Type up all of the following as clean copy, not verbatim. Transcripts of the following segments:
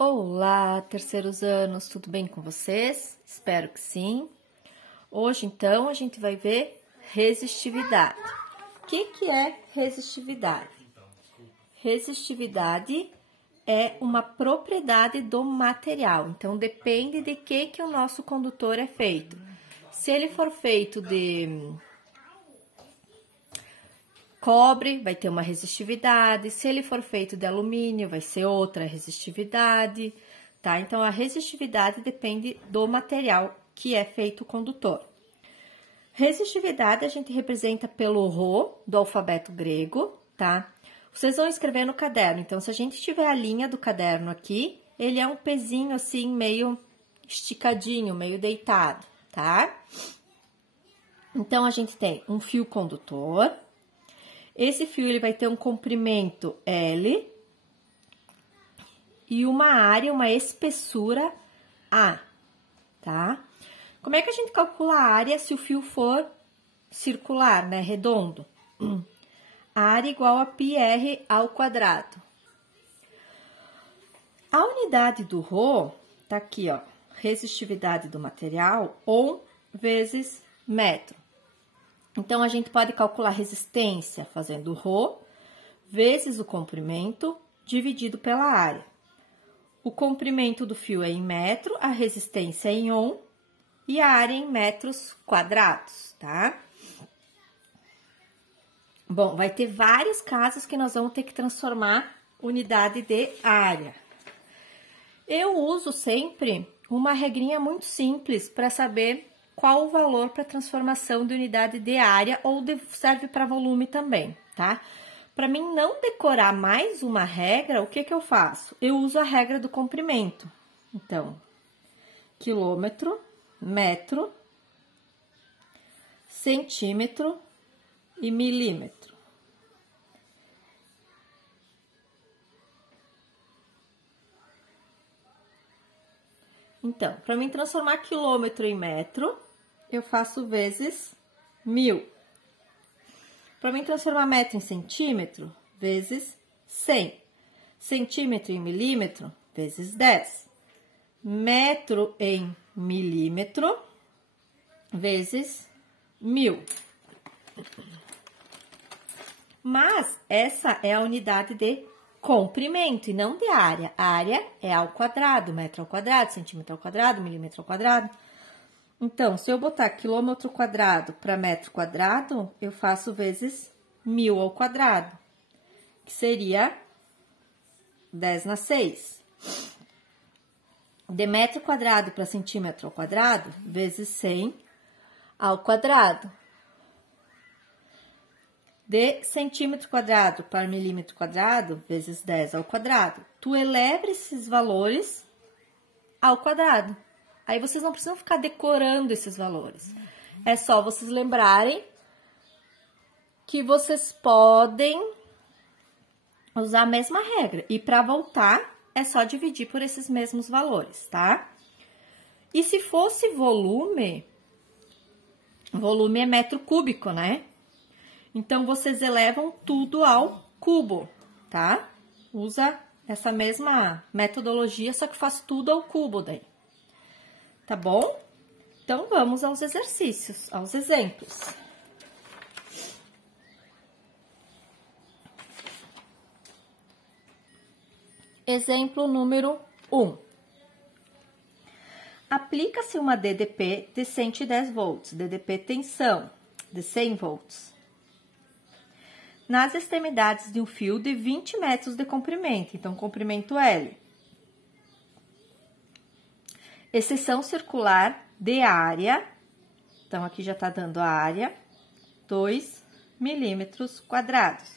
Olá, terceiros anos, tudo bem com vocês? Espero que sim. Hoje, então, a gente vai ver resistividade. O que é resistividade? Resistividade é uma propriedade do material, então depende de que o nosso condutor é feito. Se ele for feito de cobre, vai ter uma resistividade. Se ele for feito de alumínio, vai ser outra resistividade, tá? Então, a resistividade depende do material que é feito o condutor. Resistividade a gente representa pelo Rho do alfabeto grego, tá? Vocês vão escrever no caderno. Então, se a gente tiver a linha do caderno aqui, ele é um pezinho assim, meio esticadinho, meio deitado, tá? Então, a gente tem um fio condutor. Esse fio ele vai ter um comprimento L e uma área, uma espessura A, tá? Como é que a gente calcula a área se o fio for circular, né, redondo? A área igual a πr ao quadrado. A unidade do Rho tá aqui, ó, resistividade do material, Ohm vezes metro. Então, a gente pode calcular resistência fazendo Rho vezes o comprimento dividido pela área. O comprimento do fio é em metro, a resistência é em ohm e a área em metros quadrados, tá? Bom, vai ter vários casos que nós vamos ter que transformar unidade de área. Eu uso sempre uma regrinha muito simples para saber qual o valor para transformação de unidade de área ou serve para volume também, tá? Para mim não decorar mais uma regra, o que eu faço? Eu uso a regra do comprimento. Então, quilômetro, metro, centímetro e milímetro. Então, para mim transformar quilômetro em metro, eu faço vezes 1000. Para mim transformar metro em centímetro, vezes 100. Centímetro em milímetro, vezes 10. Metro em milímetro, vezes 1000. Mas essa é a unidade de comprimento e não de área. A área é ao quadrado, metro ao quadrado, centímetro ao quadrado, milímetro ao quadrado. Então, se eu botar quilômetro quadrado para metro quadrado, eu faço vezes 1000 ao quadrado, que seria 10 na 6. De metro quadrado para centímetro ao quadrado, vezes 100 ao quadrado. De centímetro quadrado para milímetro quadrado, vezes 10 ao quadrado. Tu eleva esses valores ao quadrado. Aí, vocês não precisam ficar decorando esses valores. É só vocês lembrarem que vocês podem usar a mesma regra. E para voltar, é só dividir por esses mesmos valores, tá? E se fosse volume, volume é metro cúbico, né? Então, vocês elevam tudo ao cubo, tá? Usa essa mesma metodologia, só que faz tudo ao cubo daí. Tá bom? Então, vamos aos exercícios, aos exemplos. Exemplo número 1. Aplica-se uma DDP de 110 volts, DDP tensão de 100 volts, nas extremidades de um fio de 20 metros de comprimento, então, comprimento L. Exceção circular de área, então, aqui já tá dando a área, 2 milímetros quadrados.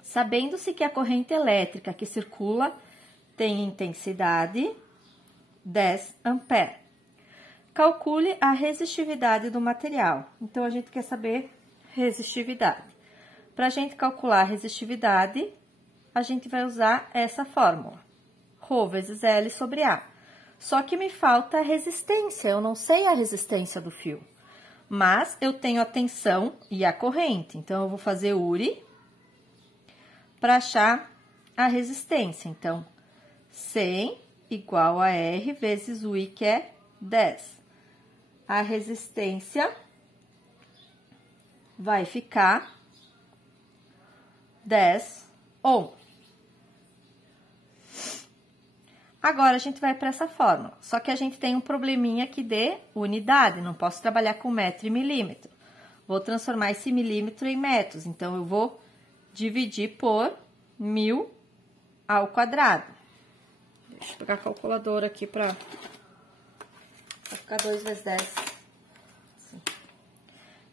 Sabendo-se que a corrente elétrica que circula tem intensidade 10 ampere. Calcule a resistividade do material. Então, a gente quer saber resistividade. Para a gente calcular a resistividade, a gente vai usar essa fórmula. Rho vezes L sobre A. Só que me falta a resistência, eu não sei a resistência do fio. Mas eu tenho a tensão e a corrente, então eu vou fazer URI para achar a resistência. Então, 100 igual a R vezes o I, que é 10. A resistência vai ficar 10 ohm. Agora, a gente vai para essa fórmula. Só que a gente tem um probleminha aqui de unidade. Não posso trabalhar com metro e milímetro. Vou transformar esse milímetro em metros. Então, eu vou dividir por 1000 ao quadrado. Deixa eu pegar a calculadora aqui para ficar 2 vezes 10. Assim.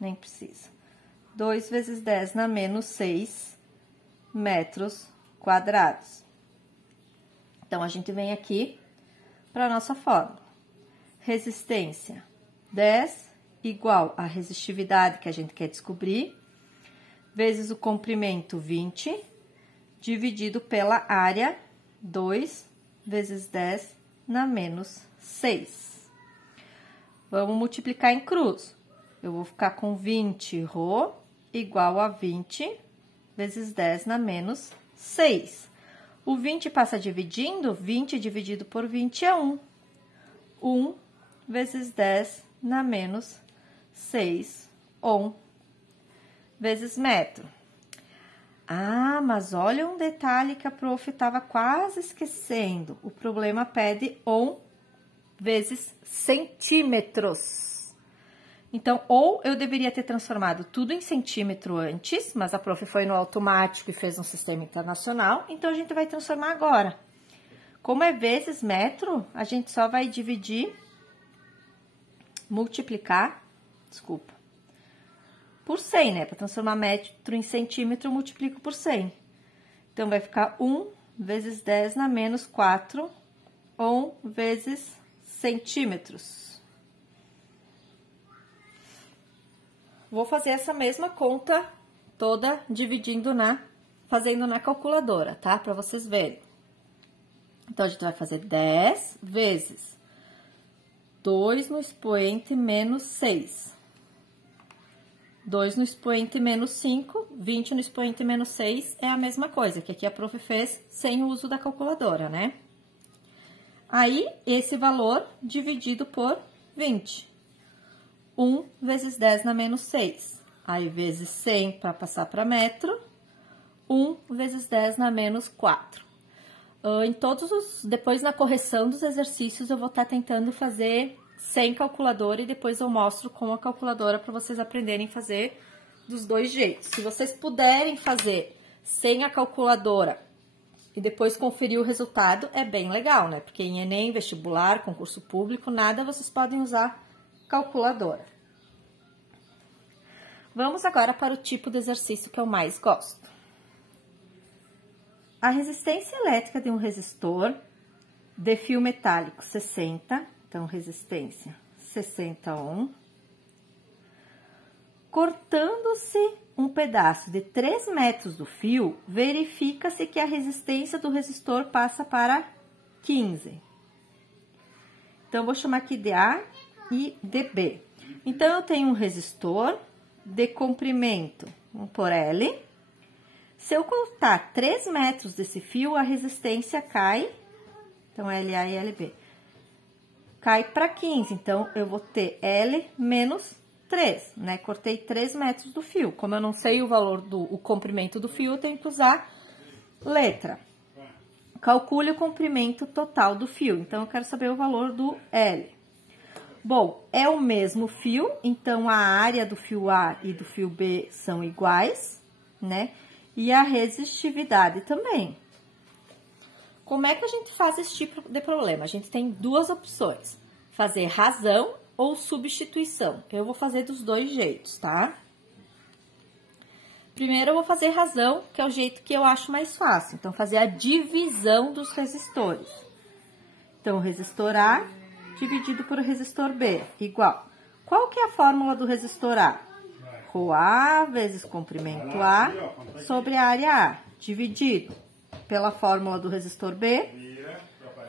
Nem precisa. 2 vezes 10 na menos 6 metros quadrados. Então, a gente vem aqui para a nossa fórmula. Resistência 10 igual a resistividade que a gente quer descobrir, vezes o comprimento 20, dividido pela área 2 vezes 10 na menos 6. Vamos multiplicar em cruz. Eu vou ficar com 20 ρ igual a 20 vezes 10 na menos 6. O 20 passa dividindo, 20 dividido por 20 é 1. 1 vezes 10 na menos 6 ohm vezes metro. Ah, mas olha um detalhe que a prof estava quase esquecendo. O problema pede ohm vezes centímetros. Então, ou eu deveria ter transformado tudo em centímetro antes, mas a prof foi no automático e fez um sistema internacional, então a gente vai transformar agora. Como é vezes metro, a gente só vai dividir, multiplicar, desculpa, por 100, né? Para transformar metro em centímetro, eu multiplico por 100. Então, vai ficar 1 vezes 10 na menos 4, ohm vezes centímetros. Vou fazer essa mesma conta toda fazendo na calculadora, tá? Para vocês verem. Então, a gente vai fazer 10 vezes 2 no expoente menos 6. 2 no expoente menos 5, 20 no expoente menos 6 é a mesma coisa, que aqui a prof fez sem o uso da calculadora, né? Aí, esse valor dividido por 20. 1 vezes 10 na menos 6. Aí, vezes 100 para passar para metro. 1 vezes 10 na menos 4. Depois, na correção dos exercícios, eu vou estar tentando fazer sem calculadora e depois eu mostro com a calculadora para vocês aprenderem a fazer dos dois jeitos. Se vocês puderem fazer sem a calculadora e depois conferir o resultado, é bem legal, né? Porque em Enem, vestibular, concurso público, nada vocês podem usar calculadora. Vamos agora para o tipo de exercício que eu mais gosto. A resistência elétrica de um resistor de fio metálico 60, então resistência 60 ohm, cortando-se um pedaço de 3 metros do fio, verifica-se que a resistência do resistor passa para 15. Então, vou chamar aqui de A e de B. Então, eu tenho um resistor de comprimento, vamos por L. Se eu cortar 3 metros desse fio, a resistência cai, então LA e LB, cai para 15. Então, eu vou ter L menos 3, né? Cortei 3 metros do fio. Como eu não sei o valor o comprimento do fio, eu tenho que usar letra. Calcule o comprimento total do fio. Então, eu quero saber o valor do L. Bom, é o mesmo fio, então a área do fio A e do fio B são iguais, né? E a resistividade também. Como é que a gente faz esse tipo de problema? A gente tem duas opções: fazer razão ou substituição. Eu vou fazer dos dois jeitos, tá? Primeiro eu vou fazer razão, que é o jeito que eu acho mais fácil. Então, fazer a divisão dos resistores. Então, o resistor A dividido por resistor B, igual. Qual que é a fórmula do resistor A? ρA vezes comprimento A sobre a área A, dividido pela fórmula do resistor B,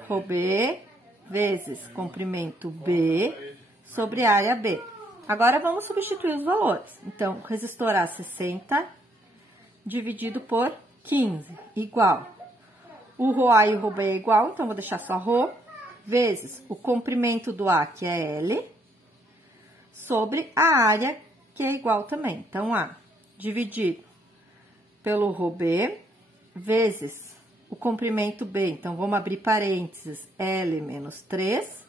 ρB vezes comprimento B sobre a área B. Agora, vamos substituir os valores. Então, resistor A 60 dividido por 15, igual. O ρA e o ρB é igual, então vou deixar só ρ, vezes o comprimento do A, que é L, sobre a área, que é igual também. Então, A dividido pelo ρB, vezes o comprimento B, então vamos abrir parênteses, L menos 3,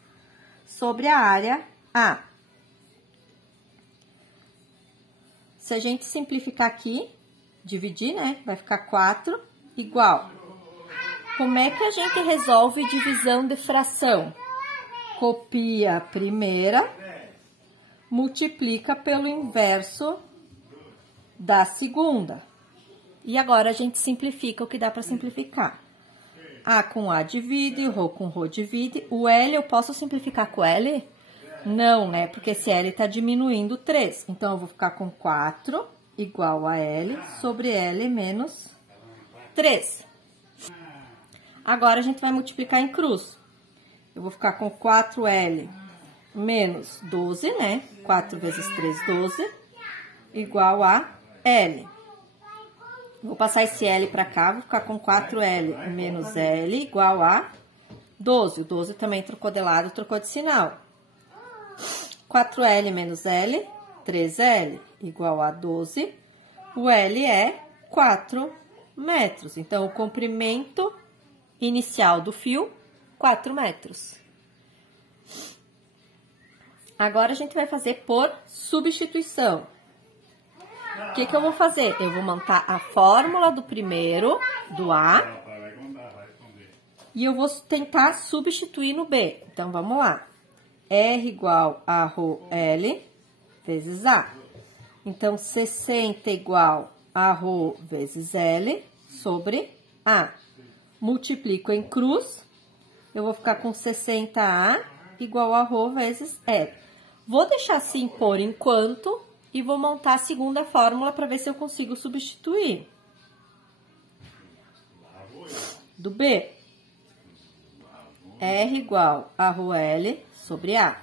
sobre a área A. Se a gente simplificar aqui, dividir, né, vai ficar 4 igual. Como é que a gente resolve divisão de fração? Copia a primeira, multiplica pelo inverso da segunda. E agora a gente simplifica o que dá para simplificar. A com A divide, ρ com ρ divide. O L eu posso simplificar com L? Não, né? Porque esse L está diminuindo 3. Então, eu vou ficar com 4 igual a L sobre L menos 3. Agora, a gente vai multiplicar em cruz. Eu vou ficar com 4L menos 12, né? 4 vezes 3, 12, igual a L. Vou passar esse L para cá, vou ficar com 4L menos L igual a 12. O 12 também trocou de lado, trocou de sinal. 4L menos L, 3L igual a 12. O L é 4 metros. Então, o comprimento inicial do fio, 4 metros. Agora, a gente vai fazer por substituição. O que eu vou fazer? Eu vou montar a fórmula do primeiro, do A, e eu vou tentar substituir no B. Então, vamos lá. R igual a ρL vezes A. Então, 60 igual a ρ vezes L sobre A. Multiplico em cruz, eu vou ficar com 60A igual a ρ vezes L. Vou deixar assim por enquanto e vou montar a segunda fórmula para ver se eu consigo substituir. Do B, R igual a ρL sobre A.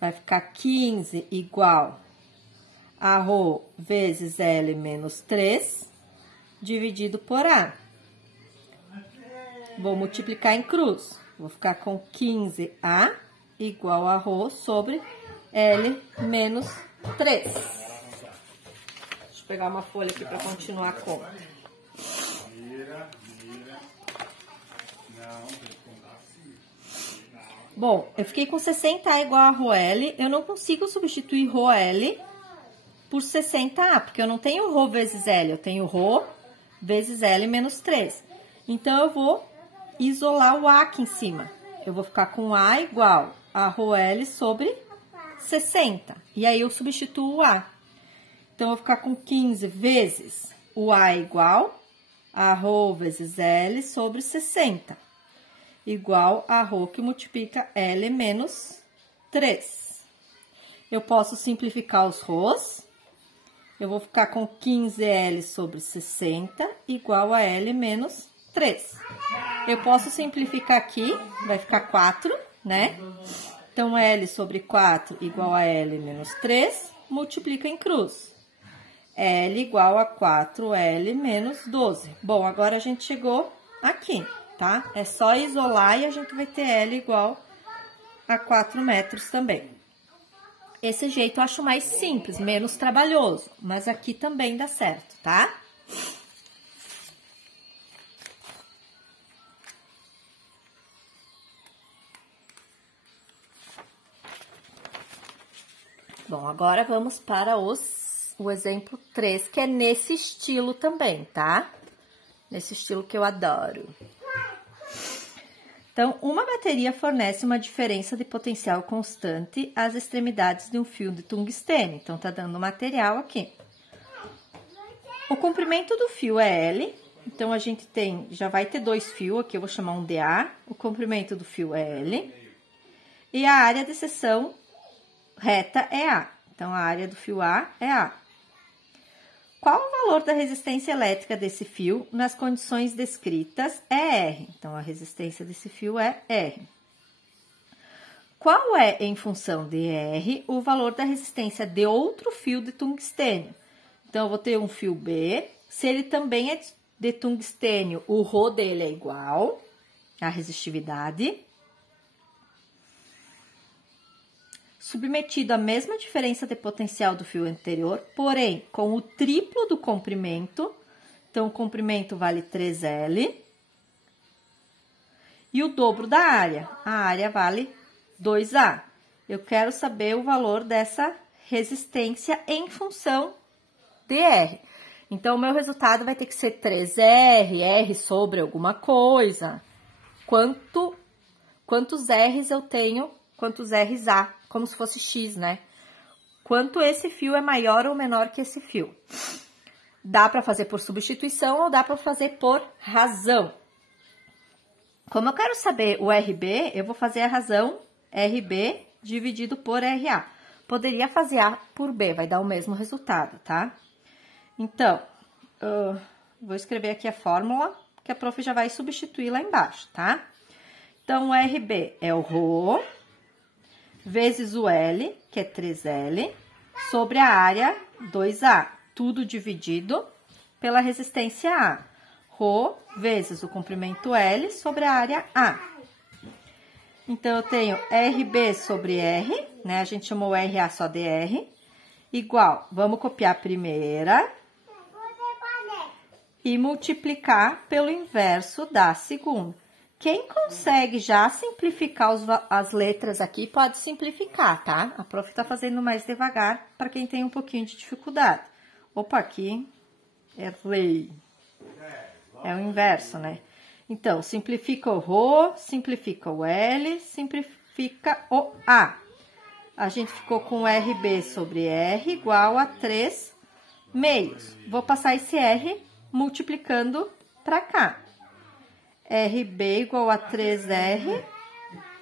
Vai ficar 15 igual a ρ vezes L menos 3, dividido por A. Vou multiplicar em cruz. Vou ficar com 15A igual a ρ sobre L menos 3. Deixa eu pegar uma folha aqui para continuar a conta. Bom, eu fiquei com 60A igual a ρL. Eu não consigo substituir ρL por 60A, porque eu não tenho ρ vezes L, eu tenho ρ vezes L menos 3. Então, eu vou isolar o A aqui em cima. Eu vou ficar com A igual a ρL sobre 60. E aí, eu substituo o A. Então, eu vou ficar com 15 vezes o A igual a ρ vezes L sobre 60. Igual a ρ que multiplica L menos 3. Eu posso simplificar os ρs. Eu vou ficar com 15L sobre 60 igual a L menos 3. Eu posso simplificar aqui, vai ficar 4, né? Então, L sobre 4 igual a L menos 3, multiplica em cruz. L igual a 4L menos 12. Bom, agora a gente chegou aqui, tá? É só isolar e a gente vai ter L igual a 4 metros também. Esse jeito eu acho mais simples, menos trabalhoso, mas aqui também dá certo, tá? Bom, agora vamos para o exemplo 3, que é nesse estilo também, tá? Nesse estilo que eu adoro. Então, uma bateria fornece uma diferença de potencial constante às extremidades de um fio de tungstênio. Então, tá dando material aqui. O comprimento do fio é L. Então, a gente já vai ter 2 fios, aqui eu vou chamar um DA. O comprimento do fio é L. E a área de seção reta é A. Então, a área do fio A é A. Qual o valor da resistência elétrica desse fio nas condições descritas é R? Então, a resistência desse fio é R. Qual é, em função de R, o valor da resistência de outro fio de tungstênio? Então, eu vou ter um fio B, se ele também é de tungstênio, o Rho dele é igual à resistividade. Submetido à mesma diferença de potencial do fio anterior, porém com o triplo do comprimento. Então, o comprimento vale 3L. E o dobro da área. A área vale 2A. Eu quero saber o valor dessa resistência em função de R. Então, o meu resultado vai ter que ser 3R, R sobre alguma coisa. Quantos R's eu tenho, quantos R's há, como se fosse X, né? Quanto esse fio é maior ou menor que esse fio. Dá para fazer por substituição ou dá para fazer por razão. Como eu quero saber o RB, eu vou fazer a razão RB dividido por RA. Poderia fazer A por B, vai dar o mesmo resultado, tá? Então, vou escrever aqui a fórmula, que a prof já vai substituir lá embaixo, tá? Então, o RB é o Rho, vezes o L, que é 3L, sobre a área 2A. Tudo dividido pela resistência A. Rho vezes o comprimento L sobre a área A. Então, eu tenho RB sobre R, né? A gente chamou RA só de R, igual, vamos copiar a primeira e multiplicar pelo inverso da segunda. Quem consegue já simplificar as letras aqui, pode simplificar, tá? A prof tá fazendo mais devagar para quem tem um pouquinho de dificuldade. Opa, aqui errei. É o inverso, né? Então, simplifica o Rho, simplifica o L, simplifica o A. A gente ficou com RB sobre R igual a 3 meios. Vou passar esse R multiplicando para cá. RB igual a 3R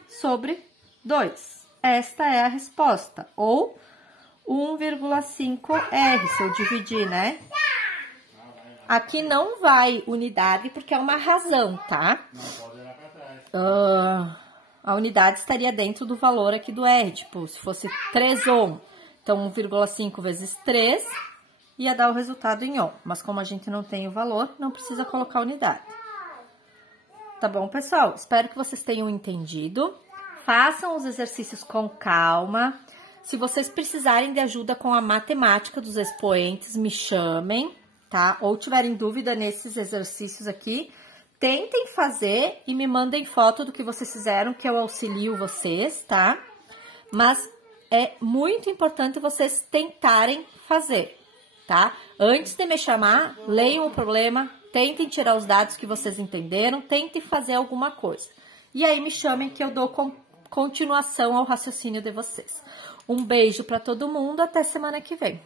sobre 2. Esta é a resposta, ou 1,5R, se eu dividir, né? Aqui não vai unidade, porque é uma razão, tá? A unidade estaria dentro do valor aqui do R, tipo, se fosse 3 ohm. Então, 1,5 vezes 3 ia dar o resultado em ohm. Mas como a gente não tem o valor, não precisa colocar unidade. Tá bom, pessoal? Espero que vocês tenham entendido. Façam os exercícios com calma. Se vocês precisarem de ajuda com a matemática dos expoentes, me chamem, tá? Ou tiverem dúvida nesses exercícios aqui, tentem fazer e me mandem foto do que vocês fizeram, que eu auxilio vocês, tá? Mas é muito importante vocês tentarem fazer, tá? Antes de me chamar, leiam o problema, tentem tirar os dados que vocês entenderam, tentem fazer alguma coisa. E aí me chamem que eu dou continuação ao raciocínio de vocês. Um beijo para todo mundo, até semana que vem.